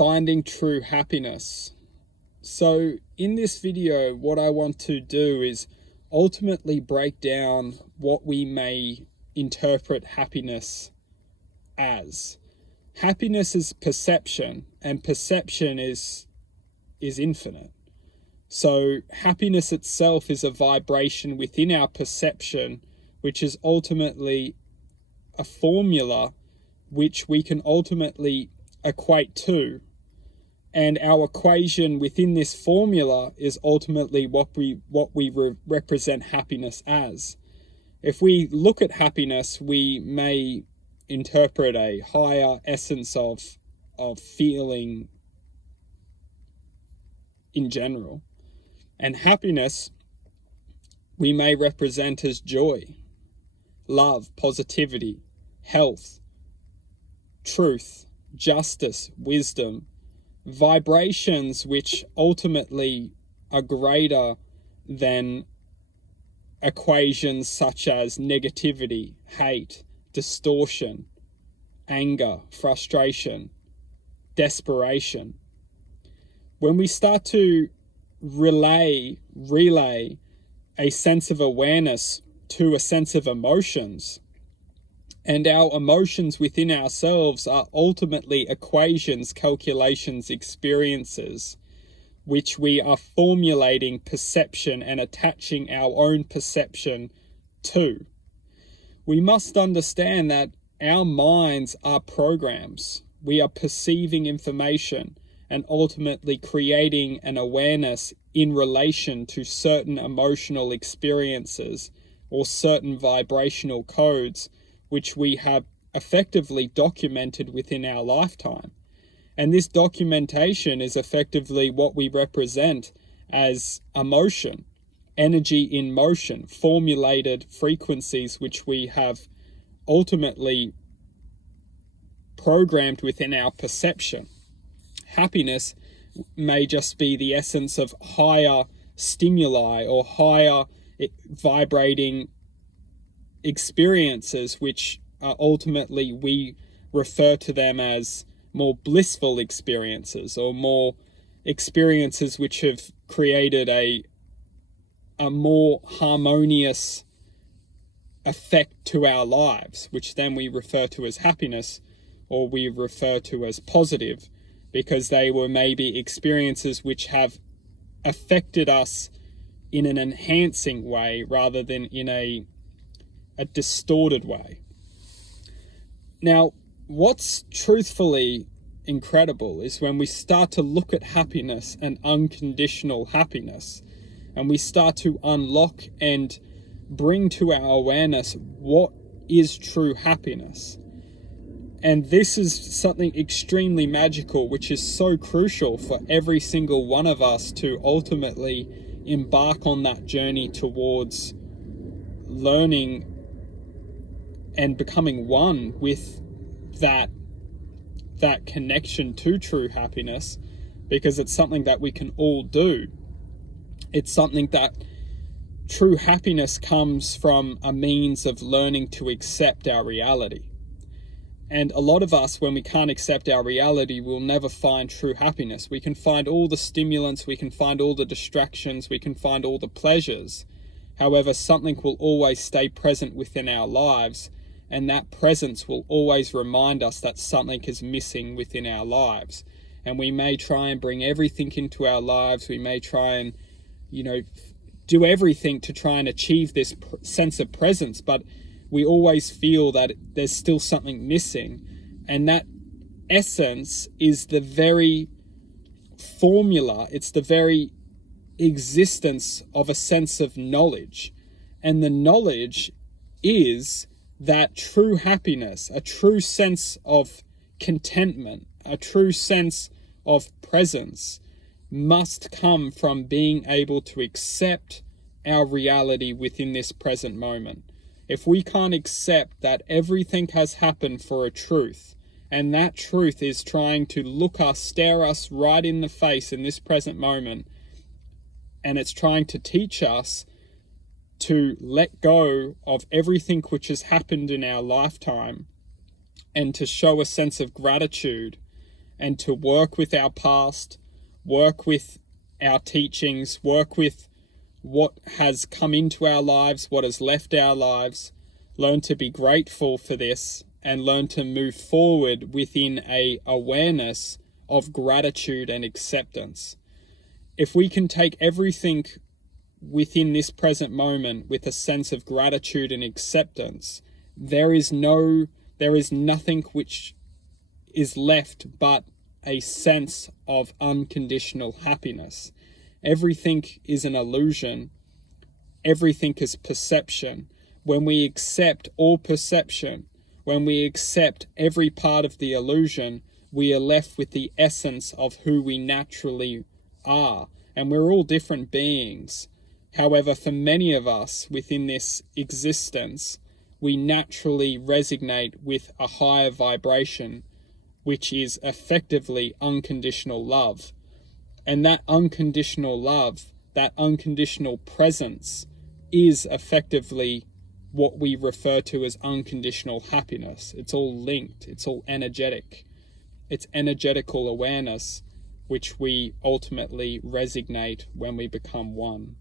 finding true happiness. So in this video, what I want to do is ultimately break down what we may interpret happiness as. Happiness is perception, and perception is infinite. So happiness itself is a vibration within our perception, which is ultimately a formula which we can ultimately equate to. And our equation within this formula is ultimately what we represent happiness as. If we look at happiness, we may interpret a higher essence of feeling in general. And happiness we may represent as joy, love, positivity, health, truth, justice, wisdom, vibrations which ultimately are greater than equations such as negativity, hate, distortion, anger, frustration, desperation. When we start to relay a sense of awareness to a sense of emotions, and our emotions within ourselves are ultimately equations, calculations, experiences, which we are formulating perception and attaching our own perception to. We must understand that our minds are programs. We are perceiving information and ultimately creating an awareness in relation to certain emotional experiences or certain vibrational codes which we have effectively documented within our lifetime. And this documentation is effectively what we represent as emotion, energy in motion, formulated frequencies which we have ultimately programmed within our perception. Happiness may just be the essence of higher stimuli or higher vibrating experiences, which are ultimately we refer to them as more blissful experiences, or more experiences which have created a more harmonious effect to our lives, which then we refer to as happiness, or we refer to as positive, because they were maybe experiences which have affected us in an enhancing way rather than in a distorted way. Now, what's truthfully incredible is when we start to look at happiness and unconditional happiness, and we start to unlock and bring to our awareness what is true happiness. And this is something extremely magical, which is so crucial for every single one of us to ultimately embark on that journey towards learning and becoming one with that connection to true happiness, because it's something that we can all do. It's something that true happiness comes from a means of learning to accept our reality. And a lot of us, when we can't accept our reality, will never find true happiness. We can find all the stimulants, we can find all the distractions, we can find all the pleasures. However, something will always stay present within our lives, and that presence will always remind us that something is missing within our lives. And we may try and bring everything into our lives. We may try and, do everything to try and achieve this sense of presence, but we always feel that there's still something missing. And that essence is the very formula, it's the very existence of a sense of knowledge. And the knowledge is that true happiness, a true sense of contentment, a true sense of presence must come from being able to accept our reality within this present moment. If we can't accept that everything has happened for a truth, and that truth is trying to stare us right in the face in this present moment, and it's trying to teach us to let go of everything which has happened in our lifetime, and to show a sense of gratitude, and to work with our past, work with our teachings, work with what has come into our lives, what has left our lives, learn to be grateful for this, and learn to move forward within a awareness of gratitude and acceptance. If we can take everything within this present moment with a sense of gratitude and acceptance, there is nothing which is left but a sense of unconditional happiness. Everything is an illusion. Everything is perception. When we accept all perception, when we accept every part of the illusion, we are left with the essence of who we naturally are. And we're all different beings. However, for many of us within this existence, we naturally resonate with a higher vibration, which is effectively unconditional love. And that unconditional love, that unconditional presence, is effectively what we refer to as unconditional happiness. It's all linked. It's all energetic. It's energetical awareness, which we ultimately resonate when we become one.